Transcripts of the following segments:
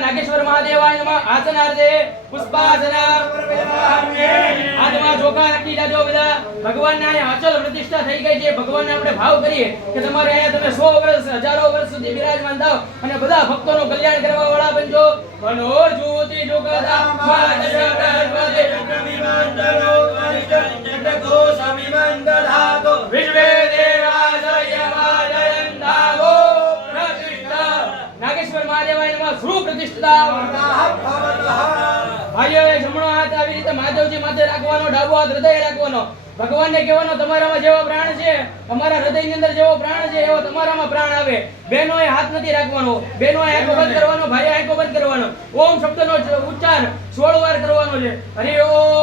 નાગેશ્વર મહાદેવાય નમઃ આસનાર્થે પુષ્પાસન હાથમાં ચોખા રાખી જાજો બધા. ભગવાનને અચલ પ્રતિષ્ઠા થઈ ગઈ છે. ભગવાનને આપણે ભાવ કરીએ કે તમારે અહીંયા તમે સો વર્ષ હજારો વર્ષ સુધી બિરાજમાન થાવ અને બધા ભક્તોનું કલ્યાણ કરવા વાળા બનજો. મનોર જ્યોતિ જોગદા નમઃ ભાઈઓએ માથે રાખવાનો, ડાબો હાથ હૃદય રાખવાનો. ભગવાનને કહેવાનો, તમારામાં જેવો પ્રાણ છે તમારા હૃદયની અંદર જેવો પ્રાણ છે, એવો તમારામાં પ્રાણ આવે. બહેનોએ હાથ નથી રાખવાનો. બહેનોએ આંખો બંધ કરવાનો, ભાઈએ આંખો બંધ કરવાનો. ઓમ શબ્દનો ઉચ્ચાર સોળ વાર કરવાનો છે. હરિ ઓમ.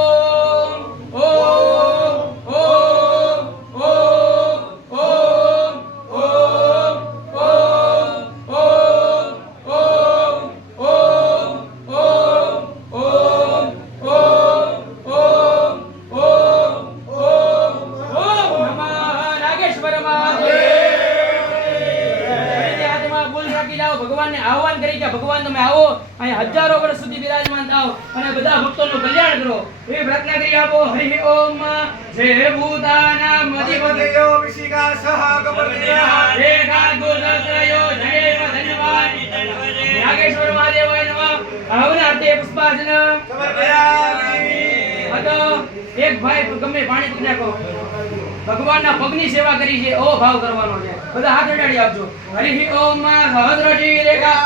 જાઓ ભગવાનને આહવાન કરી કે ભગવાન તમે આવો અહીં હજારો વર્ષ સુધી બિરાજમાન થાઓ અને બધા ભક્તોનું કલ્યાણ કરો. એવી પ્રાર્થના કરી આપો હરિ ઓમ જય ભૂતાનામ અધિપતિ એકા ગોદત્રયો જય ધન્યવાદ. નાગેશ્વર મહાદેવાય નમઃ. હવનાર્થે પુષ્પાસન હતો એક ભાઈ ગમે પાણી પી નાખો ભગવાનના પગની સેવા કરી છે ઓ ભાવ કરવાનો છે. બધા હાથ અડાડી આપજો. હરિ ઓમ સહસ્રજી રેખા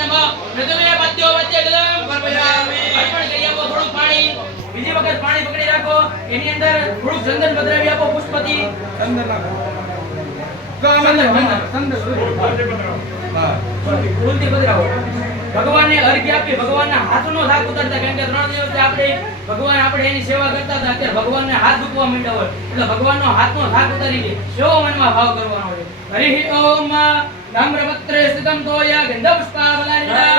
નમઃ ગલમ અર્પણ કરી આપો થોડું પાણી બીજી વખત પાણી પકડી રાખો. એની અંદર થોડુંક ચંદન પધરાવી આપો પુષ્પતિ ચંદન પધરાવો ભગવાન આપણે એની સેવા કરતા હતા, અત્યારે ભગવાનને હાથ દુખવા માંડ્યા હોય, એટલે ભગવાનનો હાથનો થાક ઉતારી દે એવો મનમાં ભાવ કરવાનો હોય હરિ ઓમ તામ્રપત્રે સ્થિતમ તોય ગંધપુષ્પાવલાનિતા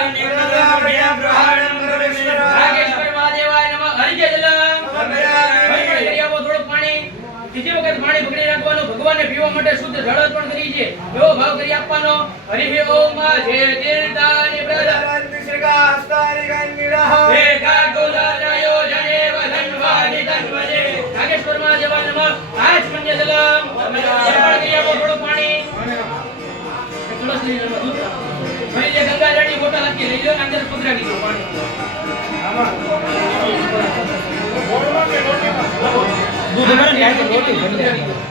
ત્રીજી વખત પાણી પકડી રાખવાનું, ભગવાનને પીવા માટે શુદ્ધ જળ અર્પણ કરી છે એવો ભાવ કરી આપવાનો. હરિ ઓમ જય તીર્થાની પ્રદા હે ગોદારાયો જનેવ ધન્વાનિ તન્વજે નાગેશ્વર મહાદેવા નમઃ આજ મંજે જલમ. અર્પણ કરી આપો થોડું પાણી. તુલસી લીલાનું દૂધ જે ગંગા જળની બોટલ લખી લઈ લો અંદર પધરાવી દો પાણી. દૂધ